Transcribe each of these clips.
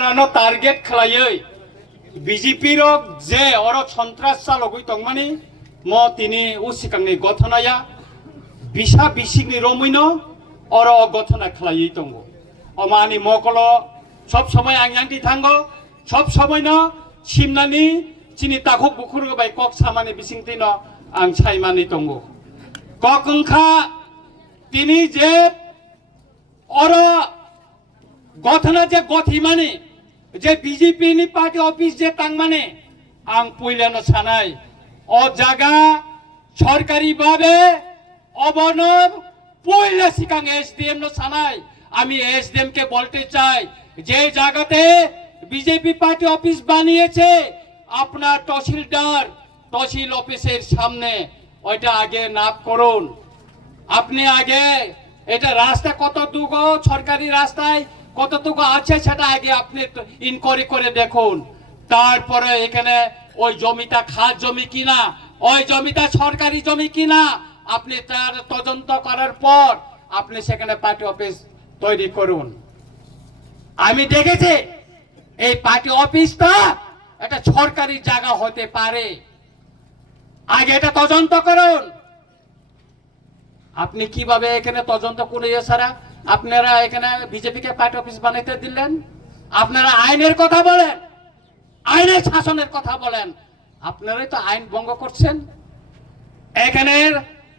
सरकारानो target खालायै BJP रक जे और सन्त्रास चालगै दंमानि म तिनि उसिकांनि गथनाया बिसा बिसिगनि रमैनो और गथना खालायै दंगो अमानि मकलो सब समय आंयांति थांगो सब समयनो सिमनानि चिनि ताखुक बुखुरबाय कक सामानि बिसिंतिनो आं सायमानि दंगो कक ओंखा तिनि जे और गथना जे गथिमानि जे बीजेपी नि पार्टी ऑफिस जे तांगमाने आं पयलानो सानाय ओ जागा सरकारी भावे अबनो पयला सिकां एसडीएम नो सानाय आमी एसडीएम के बोलते चाই যে জায়গাতে বিজেপি পার্টি অফিস বানিয়েছে আপনার তহসিলদার তহসিল অফিসের সামনে ওইটা আগে নাপ করুন আপনি আগে এটা রাস্তা কতটুকু সরকারি রাস্তায় কতটুকু আছে সেটা আগে আপনি ইনকোয়ারি করে দেখুন তারপরে এখানে ওই জমিটা খাস জমি কিনা ওই জমিটা সরকারি জমি কিনা আপনি তার তদন্ত করার পর আপনি সেখানে পার্টি অফিস তৈরি করুন আমি দেখেছি এই পার্টি অফিসটা এটা সরকারি জায়গা হতে পারে আগে এটা তদন্ত করুন আপনি কিভাবে এখানে তদন্ত করে সারা আপনারা এখানে বিজেপি কে পার্টি অফিস বানাইতে দিলেন আপনারা আইনের কথা বলেন আইনের শাসনের কথা বলেন আপনারাই তো আইন ভঙ্গ করছেন এখানে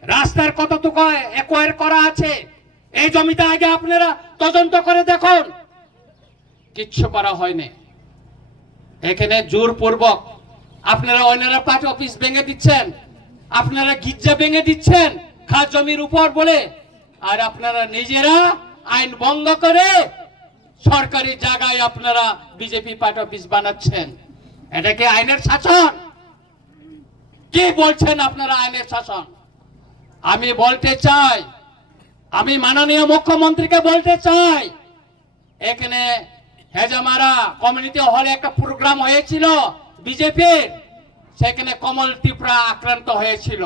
রাস্তার কতটুকু একোয়ার করা আছে এই জমিটা আগে আপনারা তদন্ত করে দেখুন কিচ্ছু করা হয়নি এখানে জোরপূর্বক আপনারা অন্যরা পার্টি অফিস ভেঙে দিচ্ছেন আপনারা গির্জা ভেঙে দিচ্ছেন খাস জমির উপর বলে আর আপনারা নিজেরা আইন ভঙ্গ করে সরকারি জায়গায় আপনারা বিজেপি পার্টি অফিস বানাচ্ছেন এটা কি আইনের শাসন কি বলছেন আপনারা আইনের শাসন আমি বলতে চাই আমি মাননীয় মুখ্যমন্ত্রীকে বলতে চাই এখানে হেজামারা কমিউনিটি হলে একটা প্রোগ্রাম হয়েছিল বিজেপির সেখানে কমল ত্রিপুরা আক্রান্ত হয়েছিল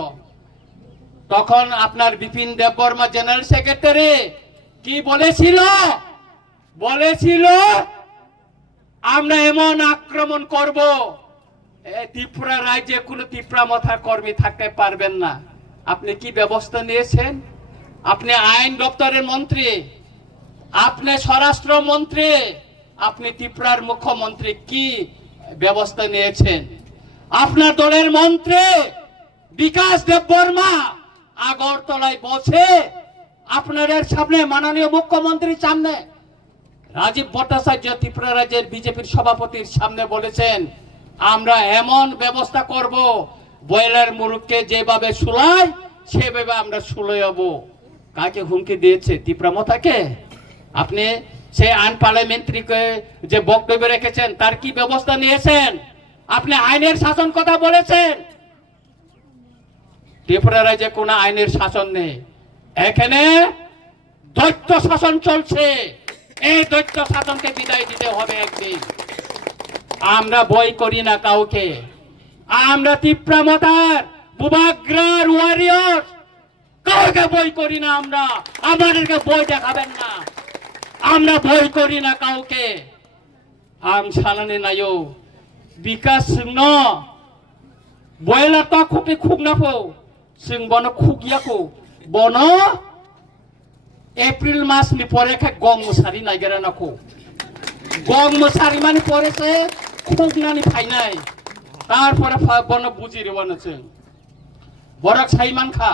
তখন আপনার বিপিন দেববর্মা জেনারেল সেক্রেটারি কি বলেছিল আমরা এমন আক্রমণ করব ত্রিপুরা রাজ্যে কোনো ত্রিপুরা মাথা কর্মী থাকতে পারবেন না আপনি কি ব্যবস্থা নিয়েছেন আপনি আইন দপ্তরের মন্ত্রী আপনি স্বরাষ্ট্র মন্ত্রী আপনি ত্রিপুরার মুখ্যমন্ত্রী কি ব্যবস্থা নিয়েছেন আপনার দলের মন্ত্রী বিকাশ দেববর্মা আগরতলায় বসে আপনাদের সামনে মাননীয় মুখ্যমন্ত্রীর সামনে রাজীব ভট্টাচার্য ত্রিপুরা রাজ্যের বিজেপির সভাপতির সামনে বলেছেন আমরা এমন ব্যবস্থা করব বয়লার মুরুখকে যেভাবে শুলাই সেভাবে আমরা শুলাইবো কাকে হুমকি দিয়েছে ত্রিপুরা মাথাকে আপনি সেই আনপার্লামেন্টারিকে যে বক্তব্য রেখেছেন তার কি ব্যবস্থা নিয়েছেন আপনি আইনের শাসন কথা বলেছেন ত্রিপুরা রাজ্যে কোনো আইনের শাসন নেই এখানে দৈত্য শাসন চলছে এই দৈত্য শাসনকে বিদায় দিতে হবে একদিন আমরা বই করি না কাউকে আমরা ত্রিপুরা মাতার বুবাগ্রার ওয়ারিয়র কাউকে বই করি না আমরা আমাদেরকে বই দেখাবেন না আমরা বই করি না কাউকে আম সানানে নাইও বিকাশ ন বয়লা তো খুবই খুব নাফো সিং বন খুকিয়াকো বন এপ্রিল মাস নি পরে খা গং মশারি নাইগেরা নাকো গং মশারি মানে পরেছে খুব নানি ফাইনাই তারপরে বন বুঝি রে বনছে বরক সাইমান খা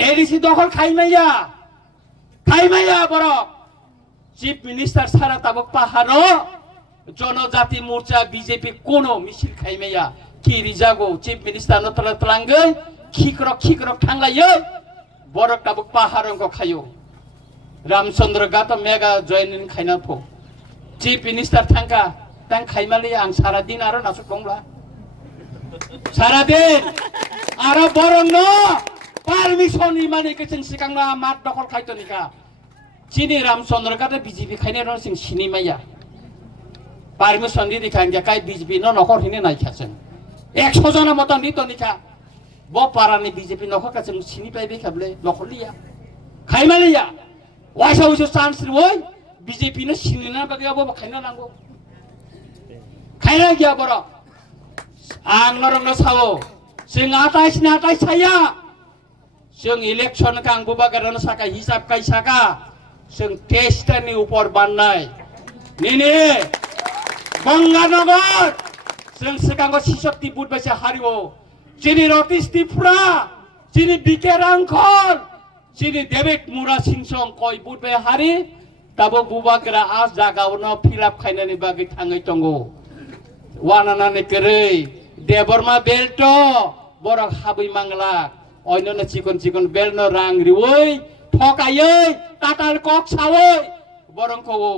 এডিসি দখল খাইমাইয়া বরক চিফ মিনিস্টার সারা তাবক পাহাড় জনজাতি মোর্চা বিজেপি কোন মিছিল খাইমাইয়া কি রিজাগো চিফ মিনিস্টার নতলা তলাঙ্গৈ খিকরক থাংলাইयो বরক তাবক পাহাড়ঙ্গ খাইयो रामचंद्र गात मेगा जयनिन खाइना फो चिफ मिनिस्टार थांका तां खाइमाली आं सारा दिन आरो नासुक दंब्ला सारा दिन आरो बरंग न पारमिशन इमानि केसिन सिगांना मात दखल खाइतनिका चिनि रामचंद्र गात बिजेपि खाइने र सिं सिनिमाया पारमिशन दि खान जाकाय बिजेपि न नखर हिने नाइखासेन 100 जना मत नितनिका ब पारानि बिजेपि नखर कासेन सिनि पाइबे खाबले नखरलिया खाइमालिया वाइसा चान्स रे ओइ बिजेपि न सिनिना बागे अब खाइना नांगौ खायना गया बर आं नरंनो सावो जों आटाई साया जों इलेक्शन का आं बुबागारन साका हिसाब kai saka जों टेस्टनि ऊपर बाननाय निने गंगानगर जों सिगाङाव सिसक्ति बुधबायसे हारिवो जिनि रतिस त्रिपुरा जिनि बिके रांखल जिनि डेभिड मुरा सिंसं कय बुधबाय हारि दाबो बुबागरा आज जागावनो फिलाप खायनानि बागै थाङै दंगो वानानानै केरै देबरमा बेल्ट बरक हाबै मांला अयननो चिकन बेलनो रां रिवै ठकायै ताताल कक सावै बरंखौ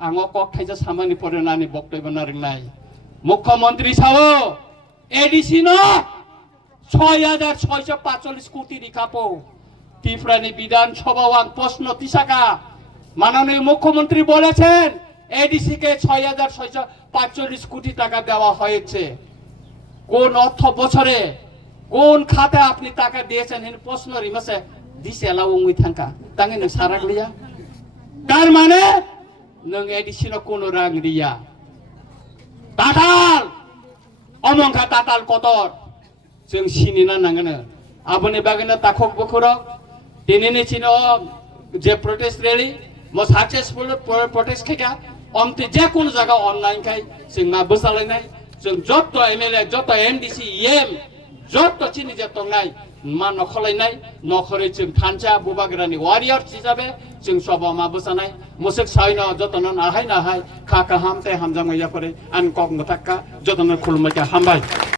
आङो कक थाइजा सामानि परेनानि बक्तब्य नारिंनाय मुख्यमंत्री सावो एडिसि न 6645 কোটি রিকাপো ত্রিপুরানি বিধানসভাও আং প্রশ্ন তিসাকা মাননীয় মুখ্যমন্ত্রী বলেছেন এডিসি কে 6645 কোটি টাকা দেওয়া হয়েছে কোন অর্থ বছরে কোন খাতে আপনি টাকা দিয়েছেন এই প্রশ্ন রিমাসে দিছে লাউঙ্গি থাঙ্কা তাঙ্গে নং সারাগলিয়া তার মানে নং এডিসি ন কোন রাং রিয়া ताताल अमंखा ताताल कतर जों सिनिना नांगोन आबोनि बागैनो ताखक बखुरक दिनैनि चिनो जे प्रोटेस्ट रैली म सक्सेसफुल प्रोटेस्ट खायगा अमते जे कोन जागा अनलाइन खाय जों मा बोसालायनाय जों जत एमएलए जत एमडीसी एम जत चिनि जे तंनाय मा नखलायनाय नखरै जों थानचा बुबागरानि वारियर हिसाबै जों सबा मा बोसानाय मुसक साइना जतन आहाय नाहाय खा खा हामते हामजांगया परे आन कक मथाक्का जतन खुलुमका हामबाय।